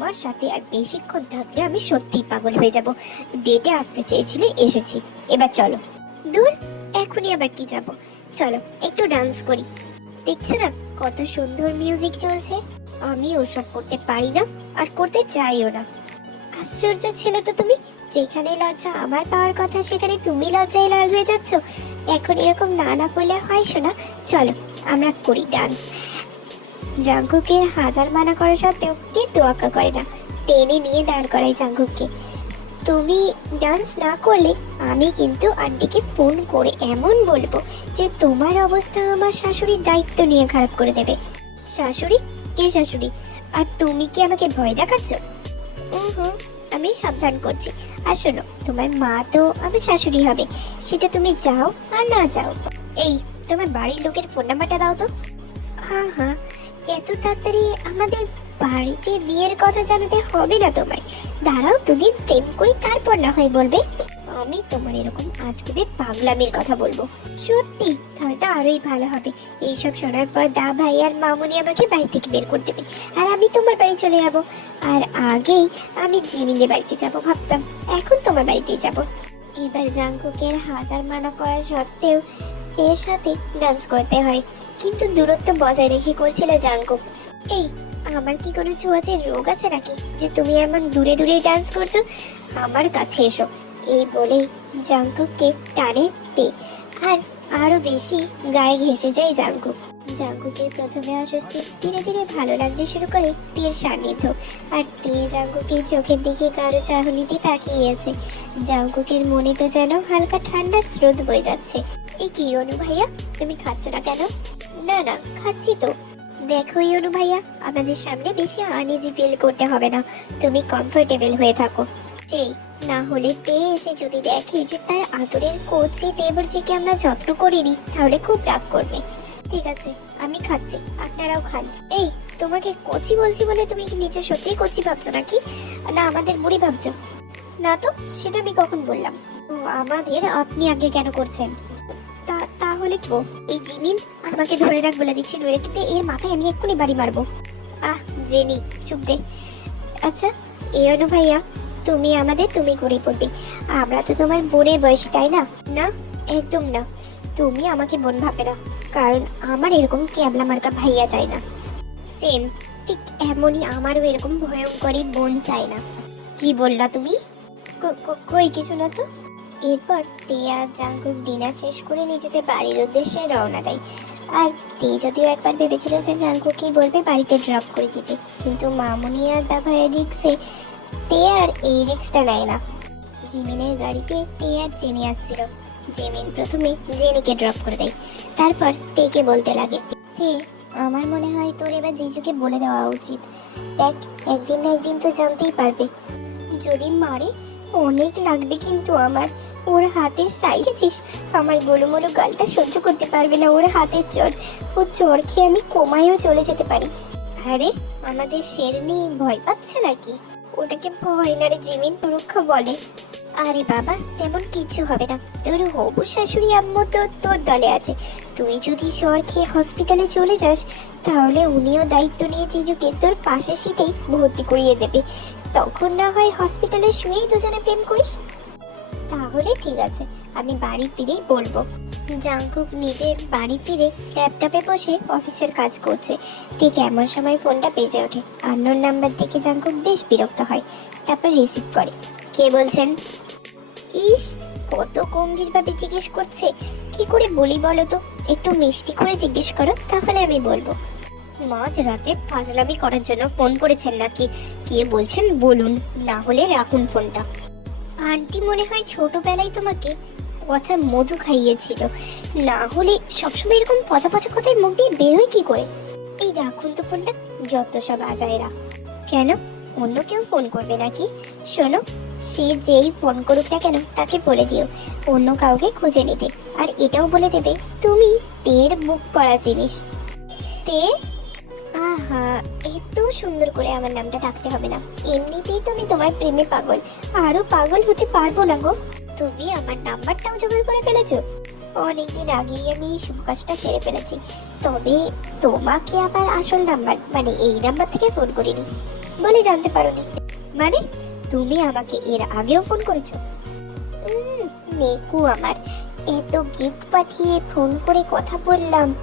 তোমার সাথে আর বেশিক্ষণ থাকলে আমি সত্যিই পাগল হয়ে যাব। ডেটে আসতে চেয়েছিলে, এসেছি। এবার চলো। দূর, এখনই আবার কি যাব? চলো, একটু ডান্স করি। দেখছ না, কত সুন্দর মিউজিক চলছে। আমি ওসব করতে পারি না, আর করতে চাইও না। আশ্চর্য ছেলে তো তুমি। যেখানে লজ্জা আমার পাওয়ার কথা, সেখানে তুমি লজ্জায় লাল হয়ে যাচ্ছ। এখন এরকম না না করলে হয় শোনা। চলো, আমরা করি ডান্স জাঙ্কুকের হাজার মানা করা সত্ত্বেও কে তোয়াক্কা করে না। টেনে নিয়ে দাঁড় করাই জাঙ্কুককে। তুমি ডান্স না করলে আমি কিন্তু আন্টিকে ফোন করে এমন বলব যে তোমার অবস্থা আমার শাশুড়ির দায়িত্ব নিয়ে খারাপ করে দেবে। শাশুড়ি? কে শাশুড়ি? আর তুমি কি আমাকে ভয় দেখাচ্ছ? হুম আমি সাবধান করছি। আর শোনো, তোমার মা তো আমার শাশুড়ি হবে। সেটা তুমি যাও আর না যাও। এই, তোমার বাড়ির লোকের ফোন নাম্বারটা দাও তো। হ্যাঁ হ্যাঁ এত তাড়াতাড়ি আমাদের বাড়িতে বিয়ের কথা জানাতে হবে না তোমায়। দাঁড়াও, দুদিন প্রেম করি, তারপর না হয় বলবে। আমি তোমার এরকম আজগুবে পাগলামির কথা বলব। সত্যি, তাহলে তো আরোই ভালো হবে। এইসব শোনার পর দা ভাই আর মামুনি আমাকে বাড়ি থেকে বের করে দেবে। আর আমি তোমার বাড়ি চলে যাব। আর আগেই আমি জিমিনের বাড়িতে যাব ভাবতাম। এখন তোমার বাড়িতেই যাব। এবার জাঙ্কুকের হাজার মানা করা সত্ত্বেও এর সাথে ডান্স করতে হয়। কিন্তু দূরত্ব বজায় রেখে করছিল জাঙ্কুক এই, আমার কি কোনো ছোঁয়াচে রোগ আছে নাকি? যে তুমি এমন দূরে দূরে ডান্স করছ? আমার কাছে এসো। এই বলেই জাঙ্কুককে টানে তে আর আরও বেশি গায়ে ঘেসে যায় জাঙ্কুক জাঙ্কুকের প্রথমে অস্বস্তি ধীরে ধীরে ভালো লাগতে শুরু করে তীর সান্নিধ্য। আর তে জাঙ্কুকের চোখের দিকে কারও চাহনিতে তাকিয়ে আছে। জাঙ্কুকের মনে তো যেন হালকা ঠান্ডা স্রোত বয়ে যাচ্ছে। এই কি অনু ভাইয়া? তুমি খাচ্ছ না কেন? না না, খাচ্ছি তো। দেখো, ইউনু ভাইয়া, আমাদের সামনে বেশি আনইজি ফিল করতে হবে না। তুমি কমফোর্টেবল হয়ে থাকো। সেই না হলে তে এসে যদি দেখে যে তার আদরের কোচি দেবরজিকে আমরা যত্ন করিনি, তাহলে খুব রাগ করবে। ঠিক আছে, আমি খাচ্ছি, আপনারাও খান। এই, তোমাকে কচি বলছি বলে তুমি কি নিচে সত্যিই কচি ভাবছ নাকি? না, আমাদের বুড়ি ভাবছ। না তো, সেটা আমি কখন বললাম? আমাদের আপনি আগে কেন করছেন? তাহলে কি? এই জিমিন আমাকে ধরে রাখ বলে দিচ্ছি কিন্তু এর মাথায় আমি এক্ষুনি বাড়ি মারবো। আহ, জেনি, চুপ দে। আচ্ছা এ অনু ভাইয়া, তুমি আমাদের, তুমি করে পড়বে। আমরা তো তোমার বোনের বয়সী, তাই না? না, একদম না। তুমি আমাকে বোন ভাবে না, কারণ আমার এরকম ক্যাবলা মার্কা ভাইয়া চাই না। সেম, ঠিক এমনই আমারও এরকম ভয়ঙ্করী বোন চাই না। কি বললা তুমি? কই কিছু না তো? এরপর তিয়া জাঙ্কুক ডিনার শেষ করে নিজেদের বাড়ির উদ্দেশ্যে রওনা দেয়। আর তে যদিও একবার ভেবেছিল যে জাঙ্কুক বলবে বাড়িতে ড্রপ করে দিতে, কিন্তু মামুনি আর দাভাইয়ের রিক্সে তে আর এই রিক্সটা নেয় না। জিমিনের গাড়িতে তে আর জেনে আসছিল। জেমিন প্রথমে জেনিকে ড্রপ করে দেয়, তারপর তেকে বলতে লাগে তে আমার মনে হয় তোর এবার জিজুকে বলে দেওয়া উচিত। দেখ, একদিন না একদিন তো জানতেই পারবে। যদি মারে, অনেক লাগবে কিন্তু আমার। ওর হাতের সাইরেছিস আমার গোলুমোলু গালটা সহ্য করতে পারবে না ওর হাতের চর ও চর খেয়ে আমি কোমায়ও চলে যেতে পারি। আরে, আমাদের শেরনি ভয় পাচ্ছে নাকি? ওটাকে ভয় না রে জিমিন, রক্ষা বলে। আরে বাবা, তেমন কিছু হবে না। তোর হবু শাশুড়ি আম্মু তো তোর দলে আছে। তুই যদি জ্বর খেয়ে হসপিটালে চলে যাস, তাহলে উনিও দায়িত্ব নিয়ে জিজুকে তোর পাশে সিটেই ভর্তি করিয়ে দেবে। তখন না হয় হসপিটালে শুয়েই দুজনে প্রেম করিস। তাহলে ঠিক আছে, আমি বাড়ি ফিরেই বলব। জাংকুক নিজে বাড়ি ফিরে ল্যাপটপে বসে অফিসের কাজ করছে। ঠিক এমন সময় ফোনটা বেজে ওঠে। আন্নোর নাম্বার দেখে জাংকুক বেশ বিরক্ত হয়, তারপর রিসিভ করে। কে বলছেন? ইস, কত গম্ভীরভাবে জিজ্ঞেস করছে। কি করে বলি বলো তো? একটু মিষ্টি করে জিজ্ঞেস করো, তাহলে আমি বলব। মাঝ রাতে ফাজলামি করার জন্য ফোন করেছেন নাকি? কে বলছেন বলুন, না হলে রাখুন ফোনটা। আন্টি মনে হয় ছোটবেলায় তোমাকে পচা মধু খাইয়েছিল। না হলে সবসময় এরকম পচা পচা কথায় মুখ দিয়ে বেরোয় কি করে? এই রাখুন তো ফোনটা, যত সব আজায়রা। কেন? অন্য কেউ ফোন করবে নাকি? শোনো, সে যেই ফোন করুক না কেন, তাকে বলে দিও। অন্য কাউকে খুঁজে নিতে। আর এটাও বলে দেবে, তুমি তের বুক করা জিনিস। তে আহা, এত সুন্দর করে আমার নামটা ডাকতে হবে না। এমনিতেই তুমি তোমার প্রেমে পাগল। আরও পাগল হতে পারব না গো। তুমি আমার নাম্বারটাও জোগাড় করে ফেলেছো। অনেকদিন আগেই আমি শুভ কাজটা সেরে ফেলেছি। তবে তোমাকে আবার আসল নাম্বার মানে এই নাম্বার থেকে ফোন করিনি। বলে জানতে পারোনি। মানে তুমি আমাকে এর আগেও ফোন করেছ? নেকু আমার। এত গিফট পাঠিয়ে ফোন করে কথা বললাম।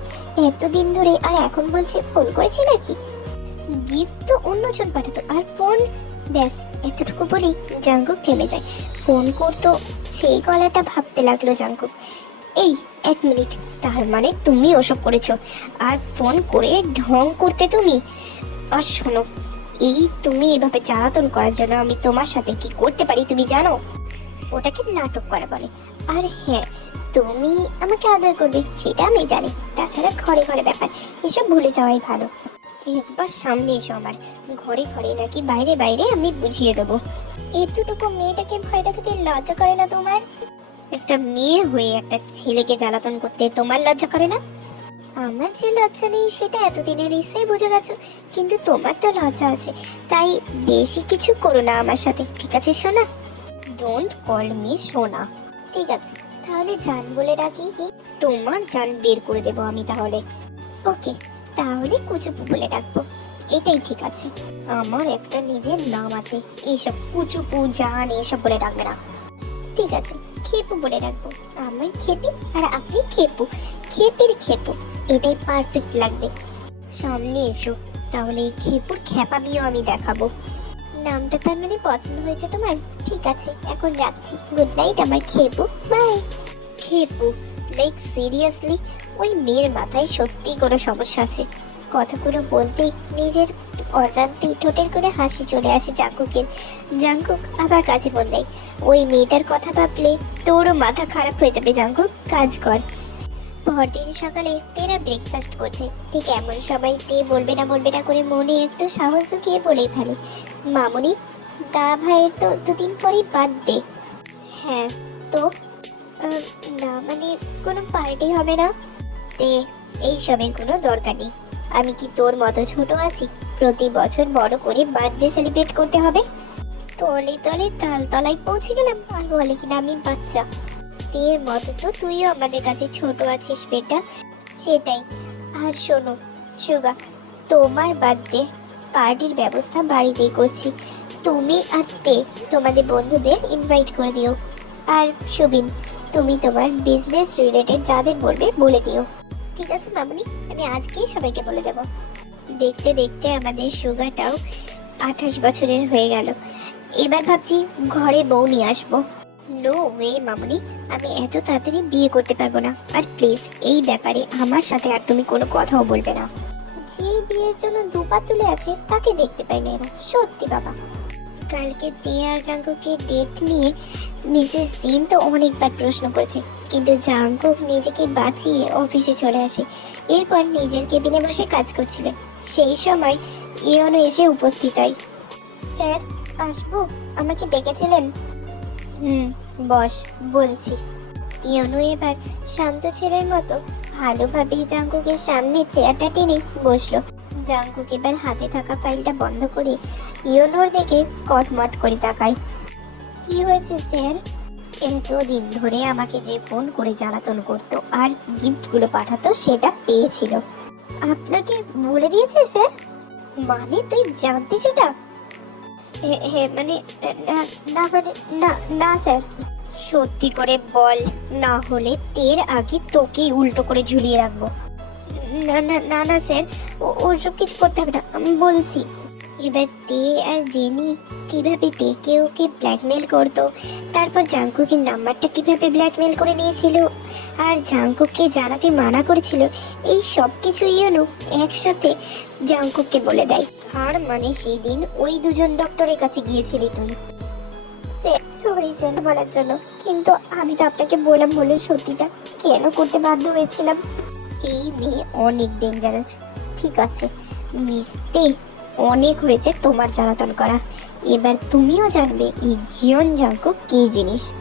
এতদিন ধরে আর এখন বলছে ফোন করেছি নাকি? গিফট তো অন্যজন পাঠাতো, আর ফোন ব্যাস, এতটুকু বলি জাঙ্কুক থেমে যায়। ফোন করতো, সেই গলাটা ভাবতে লাগল জাঙ্কুক এই, এক মিনিট, তার মানে তুমি ওসব করেছ। আর ফোন করে ঢং করতে তুমি? আর শোনো, এই তুমি এভাবে জ্বালাতন করার জন্য আমি তোমার সাথে কি করতে পারি তুমি জানো? ওটাকে নাটক করা বলে। আর হ্যাঁ তুমি আমাকে আদর করবে, সেটা আমি জানি। তাছাড়া ঘরে ঘরে ব্যাপার, এসব ভুলে যাওয়াই ভালো। একবার সামনে এসো আমার। ঘরে ঘরে নাকি বাইরে বাইরে আমি বুঝিয়ে দেবো। এতটুকু মেয়েটাকে ভয় দেখাতে লজ্জা করে না তোমার? একটা মেয়ে হয়ে একটা ছেলেকে জ্বালাতন করতে তোমার লজ্জা করে না? আমার যে লজ্জা নেই, সেটা এতদিনের নিশ্চয়ই বুঝে গেছো। কিন্তু তোমার তো লজ্জা আছে। তাই বেশি কিছু করো না আমার সাথে, ঠিক আছে, সোনা? ডোন্ট কল মি সোনা। ঠিক আছে। তাহলে জান বলে ডাকি। তোমার জান বের করে দেবো আমি তাহলে। ওকে, তাহলে কুচুপু বলে ডাকবো। এটাই ঠিক আছে। আমার একটা নিজের নাম আছে। এইসব কুচুপু জান এসব বলে ডাকবে না। ঠিক আছে, খেপু বলে রাখব আমার খেপি আর আপনি খেপু। খেপির খেপু। এটাই পারফেক্ট লাগবে। সামনে এসো। তাহলে এই খেপুর খেপামিও আমি দেখাবো। নামটা তার মানে পছন্দ হয়েছে তোমার? ঠিক আছে, এখন রাখছি। গুড নাইট আমার খেপু। বাই খেপু লাইক সিরিয়াসলি ওই মেয়ের মাথায় সত্যি কোনো সমস্যা আছে। কথাগুলো বলতেই নিজের অজান্তেই ঠোঁটের করে হাসি চলে আসে জাঙ্কুকের। জাঙ্কুক আবার কাজে মন দেয়। ওই মেয়েটার কথা ভাবলে তোরও মাথা খারাপ হয়ে যাবে জাঙ্কুক। কাজ কর। পরদিন সকালে তেরা ব্রেকফাস্ট করছে। ঠিক এমন সবাই তে বলবে না বলবে না করে মনে একটু সাহস জুগিয়ে বলেই ফেলে। মামনি, দা ভাইয়ের তো দুদিন পরেই বার্থডে হ্যাঁ তো? না মানে কোনো পার্টি হবে না? তে এইসবের কোনো দরকার নেই। আমি কি তোর মতো ছোট আছি? প্রতি বছর বড় করে বার্থডে সেলিব্রেট করতে হবে? তলে তলে তাল তলায় পৌঁছে গেলাম। আর বলে কিনা আমি বাচ্চা। তের মতো তো তুইও আমাদের কাছে ছোট আছিস বেটা? সেটাই। আর শোনো, সুগা, তোমার বার্থডে পার্টির ব্যবস্থা বাড়িতেই করছি। তুমি আর তে, তোমাদের বন্ধুদের ইনভাইট করে দিও। আর সুবিন, তুমি তোমার বিজনেস রিলেটেড যাদের বলবে বলে দিও। ঠিক আছে মামনি? আমি আজকেই সবাইকে বলে দেব। দেখতে দেখতে আমাদের সুগাটাও আঠাশ বছরের হয়ে গেল। এবার ভাবছি ঘরে বউ নিয়ে আসব। নো ওয়ে মামনি। আমি এত তাড়াতাড়ি বিয়ে করতে পারব না। আর প্লিজ এই ব্যাপারে আমার সাথে আর তুমি কোনো কথাও বলবে না। যে বিয়ের জন্য দুপা তুলে আছে, তাকে দেখতে পাই না এরা সত্যি বাবা। কালকে দিয়ে আর জাঙ্কুকে ডেট নিয়ে মিসেস জিন তো অনেকবার প্রশ্ন করেছে। কিন্তু জাঙ্কুক নিজেকে বাঁচিয়ে অফিসে চলে আসে। এরপর নিজের কেবিনে বসে কাজ করছিল। সেই সময় ইয়নো এসে উপস্থিত হয়। স্যার, আসব? আমাকে ডেকেছিলেন? হুম, বস, বলছি। ইয়নো এবার শান্ত ছেলের মতো ভালোভাবেই জাঙ্কুকের সামনে চেয়ারটা টেনে বসল। জাঙ্কুক এবার হাতে থাকা ফাইলটা বন্ধ করে ইয়নোর দিকে কটমট করে তাকায়। কি হয়েছে, স্যার? এতদিন ধরে আমাকে যে ফোন করে জ্বালাতন করতো আর গিফটগুলো পাঠাতো সেটা পেয়েছিল। আপনাকে বলে দিয়েছে, স্যার? মানে তুই জানতি সেটা? হে- মানে না মানে না না, স্যার। সত্যি করে বল, না হলে তের আগে তোকেই উল্টো করে ঝুলিয়ে রাখব। না না না না, স্যার ওসব কিছু করতে হবে না, আমি বলছি। এবার তে আর জেনি কীভাবে ডেকে ওকে ব্ল্যাকমেল করতো, তারপর জাঙ্কুকের নাম্বারটা কীভাবে ব্ল্যাকমেল করে নিয়েছিল, আর জাঙ্কুককে জানাতে মানা করেছিল, এই সব কিছু ইয়নু একসাথে জাঙ্কুককে বলে দেয়। আর মানে সেই দিন ওই দুজন ডক্টরের কাছে গিয়েছিলি তুই। সরি স্যার বলার জন্য। কিন্তু আমি তো আপনাকে বললাম বলুন সত্যিটা কেন করতে বাধ্য হয়েছিলাম? এই মেয়ে অনেক ডেঞ্জারাস ঠিক আছে মিস্তে অনেক হয়েছে তোমার জ্বালাতন করা। এবার তুমিও জানবে এই জীবন জাঙ্কু কি জিনিস।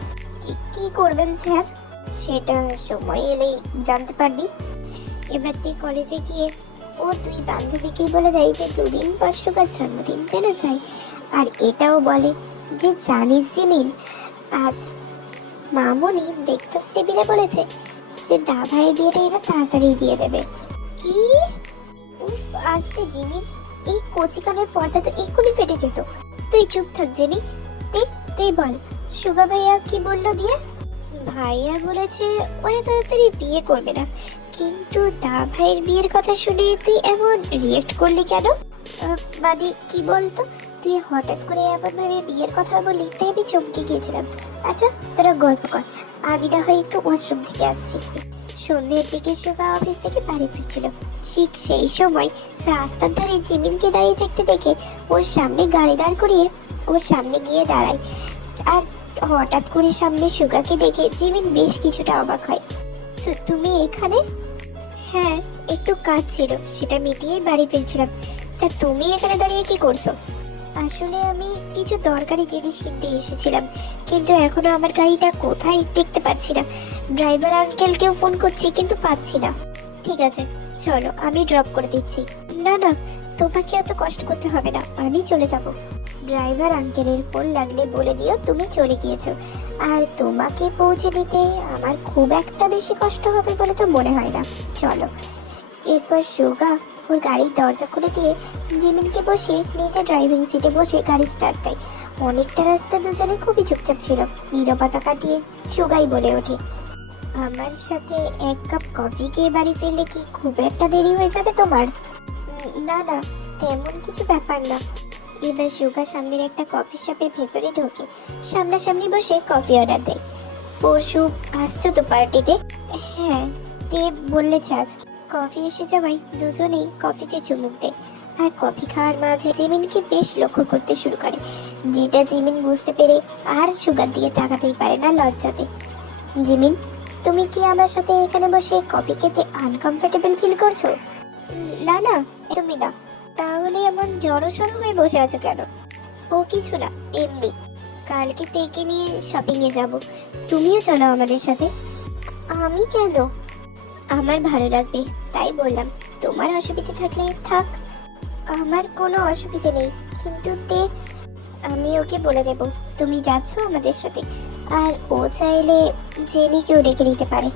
কি করবেন স্যার সেটা সময় এলেই জানতে পারবি। এবার তুই কলেজে গিয়ে ও তুই বান্ধবীকে বলে দেয় যে দুদিন পর সুগার জন্মদিন জেনে যায়। আর এটাও বলে যে, জানিস জিমিন, আজ মামনি ব্রেকফাস্ট টেবিলে বলেছে যে দা বিয়েটা এবার তাড়াতাড়ি দিয়ে দেবে। কি? উফ আসতে জিমিন এই কচিকানের পর্দা তো এক্ষুনি ফেটে যেত। তুই চুপ থাক, জেনি। তে তুই বল, সুগা ভাইয়া কি বলল দিয়ে? ভাইয়া বলেছে ও এত তাড়াতাড়ি বিয়ে করবে না। কিন্তু দা ভাইয়ের বিয়ের কথা শুনে তুই এমন রিয়েক্ট করলি কেন? মানে কি বলতো? তুই হঠাৎ করে এমন ভাবে বিয়ের কথা বললি, তাই আমি চমকে গিয়েছিলাম। আচ্ছা তোরা গল্প কর। আমি না হয় একটু ওয়াশরুম থেকে আসছি। সন্ধ্যের দিকে সুগা অফিস থেকে বাড়ি ফিরছিল। ঠিক সেই সময় রাস্তার ধারে জিমিনকে দাঁড়িয়ে থাকতে দেখে ওর সামনে গাড়ি দাঁড় করিয়ে ওর সামনে গিয়ে দাঁড়ায়। আর হঠাৎ করে সামনে সুগাকে দেখে জিমিন বেশ কিছুটা অবাক হয়। তো তুমি এখানে? হ্যাঁ একটু কাজ ছিল, সেটা মিটিয়ে বাড়ি ফিরছিলাম। তা তুমি এখানে দাঁড়িয়ে কি করছ? আসলে আমি কিছু দরকারি জিনিস কিনতে এসেছিলাম, কিন্তু এখনও আমার গাড়িটা কোথায় দেখতে পাচ্ছি না। ড্রাইভার আঙ্কেলকেও ফোন করছি, কিন্তু পাচ্ছি না। ঠিক আছে, চলো, আমি ড্রপ করে দিচ্ছি। না না, তোমাকে এত কষ্ট করতে হবে না, আমি চলে যাব। ড্রাইভার আঙ্কেলের ফোন লাগলে বলে দিও তুমি চলে গিয়েছো। আর তোমাকে পৌঁছে দিতে আমার খুব একটা বেশি কষ্ট হবে বলে তো মনে হয় না। চলো। এরপর সুগা ওর গাড়ির দরজা খুলে দিয়ে জিমিনকে বসে নিচে ড্রাইভিং সিটে বসে গাড়ি স্টার্ট দেয়। অনেকটা রাস্তা দুজনে খুবই চুপচাপ ছিল। নীরবতা কাটিয়ে সুগাই বলে ওঠে, আমার সাথে এক কাপ কফি খেয়ে বাড়ি ফিরলে কি খুব একটা দেরি হয়ে যাবে তোমার? না না, তেমন কিছু ব্যাপার না। এবার সুগা সামনের একটা কফি শপের ভেতরে ঢোকে সামনাসামনি বসে কফি অর্ডার দেয়। পরশু আসছো তো পার্টিতে হ্যাঁ দেব বললেছে আজকে কফি এসে যাওয়াই দুজনেই কফিতে চুমুক দেয়। আর কফি খাওয়ার মাঝে জিমিনকে বেশ লক্ষ্য করতে শুরু করে। যেটা জিমিন বুঝতে পেরে আর সুগার দিকে তাকাতেই পারে না লজ্জাতে। জিমিন, তুমি কি আমার সাথে এখানে বসে কফি খেতে আনকমফোর্টেবল ফিল করছ? না না, তুমি না। তাহলে এমন জড়ো সড়ো হয়ে বসে আছো কেন? ও কিছু না, এমনি। কালকে তেকে নিয়ে শপিং এ যাব। তুমিও চলো আমাদের সাথে। আমি কেন? আমার ভালো লাগবে, তাই বললাম। তোমার অসুবিধে থাকলে থাক। আমার কোনো অসুবিধে নেই, কিন্তু তে, আমি ওকে বলে দেব। তুমি যাচ্ছ আমাদের সাথে। আর ও চাইলে জেনিকেও ডেকে নিতে পারে।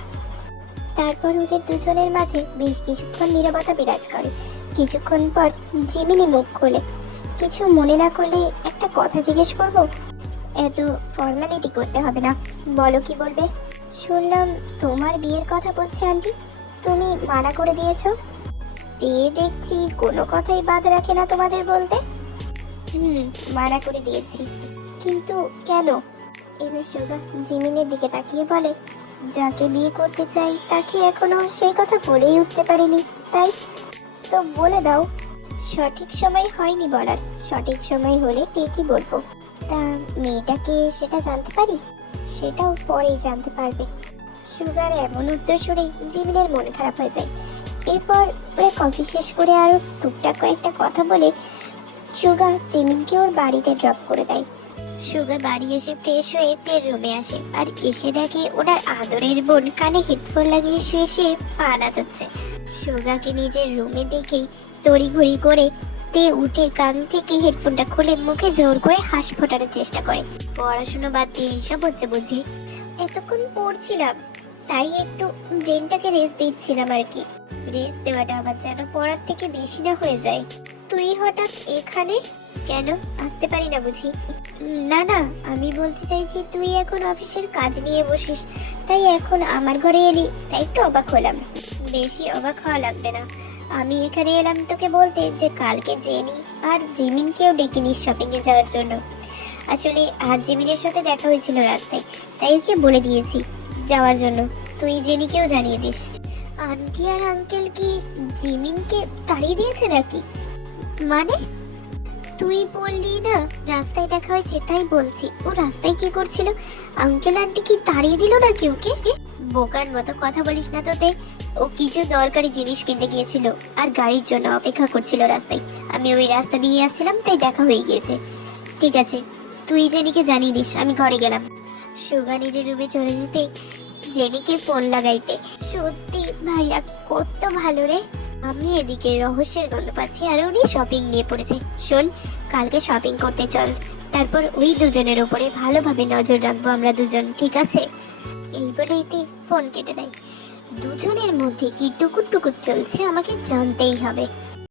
তারপর ওদের দুজনের মাঝে বেশ কিছুক্ষণ নীরবতা বিরাজ করে। কিছুক্ষণ পর জিমিনি মুখ খোলে। কিছু মনে না করলে একটা কথা জিজ্ঞেস করব? এত ফর্মালিটি করতে হবে না। বলো কি বলবে? শুনলাম তোমার বিয়ের কথা বলছে আন্টি। তুমি মানা করে দিয়েছ। দিয়ে দেখছি কোনো কথাই বাদ রাখে না তোমাদের বলতে। হুম, মানা করে দিয়েছি। কিন্তু কেন? এবার সুগা জিমিনের দিকে তাকিয়ে বলে, যাকে বিয়ে করতে চাই তাকে এখনও সেই কথা বলেই উঠতে পারিনি, তাই তো বলে দাও, সঠিক সময় হয়নি বলার। সঠিক সময় হলে ঠিকই বলব। তা মেয়েটাকে সেটা জানতে পারি? সেটাও পরেই জানতে পারবে। সুগার এমন উত্তর শুনেই জিমিনের মন খারাপ হয়ে যায়। এরপর ওরা কফি শেষ করে আরও টুকটাক কয়েকটা কথা বলে সুগা জিমিনকে ওর বাড়িতে ড্রপ করে দেয়। সুগা বাড়ি এসে ফ্রেশ হয়ে তের রুমে আসে। আর এসে দেখে ওনার আদরের বোন কানে হেডফোন লাগিয়ে শুয়ে শুয়ে পা নাচাচ্ছে। সুগাকে নিজের রুমে দেখেই তড়িঘড়ি করে তে উঠে কান থেকে হেডফোনটা খুলে মুখে জোর করে হাস ফোটানোর চেষ্টা করে। পড়াশোনা বাদ দিয়ে এইসব হচ্ছে বুঝি? এতক্ষণ পড়ছিলাম, তাই একটু ব্রেনটাকে রেস্ট দিচ্ছিলাম আর কি। রেস্ট দেওয়াটা আবার যেন পড়ার থেকে বেশি না হয়ে যায়। তুই হঠাৎ এখানে কেন? আসতে পারি না বুঝি? না না, আমি বলতে চাইছি তুই এখন অফিসের কাজ নিয়ে বসিস, তাই এখন আমার ঘরে এলি, তাই একটু অবাক হলাম। বেশি অবাক হওয়া লাগবে না। আমি এখানে এলাম তোকে বলতে যে কালকে জেনি আর জিমিনকেও ডেকে নিস শপিং এ যাওয়ার জন্য। আসলে আর জিমিনের সাথে দেখা হয়েছিল রাস্তায়, তাই ওকে বলে দিয়েছি যাওয়ার জন্য। তুই জেনিকেও জানিয়ে দিস। আন্টি আর আঙ্কেল কি জিমিনকে তাড়িয়ে দিয়েছে নাকি? মানে? তুই বললি না রাস্তায় দেখা হয়েছে, তাই বলছি। ও রাস্তায় কি করছিল? আঙ্কেল আন্টি কি তাড়িয়ে দিল নাকি ওকে? বোকার মতো কথা বলিস না তোতে ও কিছু দরকারি জিনিস কিনতে গিয়েছিল আর গাড়ির জন্য অপেক্ষা করছিল রাস্তায়। আমি ওই রাস্তা দিয়ে আসছিলাম, তাই দেখা হয়ে গিয়েছে। ঠিক আছে, তুই জেনিকে জানিয়ে দিস, আমি ঘরে গেলাম। সুগা নিজের রুমে চলে যেতে, জেনিকে ফোন লাগাইতে, সত্যি ভাইয়া, কত ভালো রে। আমি এদিকে রহস্যের গন্ধ পাচ্ছি আর উনি শপিং নিয়ে পড়েছে। শোন, কালকে শপিং করতে চল। তারপর ওই দুজনের উপরে ভালোভাবে নজর রাখব আমরা দুজন, ঠিক আছে? এই বলে ইতি ফোন কেটে দেয়। দুজনের মধ্যে কি টুকুর টুকুর চলছে আমাকে জানতেই হবে।